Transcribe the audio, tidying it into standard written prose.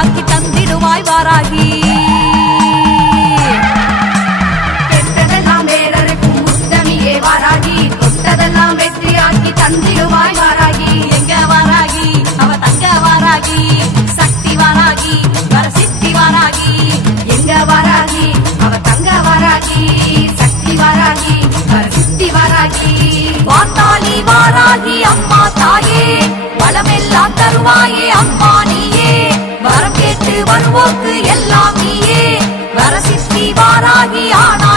ஆக்கி தந்திடுவாய் வாராகி. கெட்டதெல்லாம் வேறறுக்கும் உத்தமியே வாராகி, தொட்டதெல்லாம் வெற்றியாக்கி தந்திடுவாய் வாராகி. எங்க வாராகி அவ தங்க வாராகி, சக்தி வாராகி வரசித்தி வாராகி. எங்க வாராகி அவ தங்க வாராகி, சக்தி வாராகி வரசித்தி வாராகி. வார்த்தாளி வாராகி அம்மா தாயே, வளமெல்லாம் தருவாயே அம்மா நீயே. வரம் கேட்டு வருவோக்கு எல்லாம் நீயே, வரசித்தி வாராகி ஆனா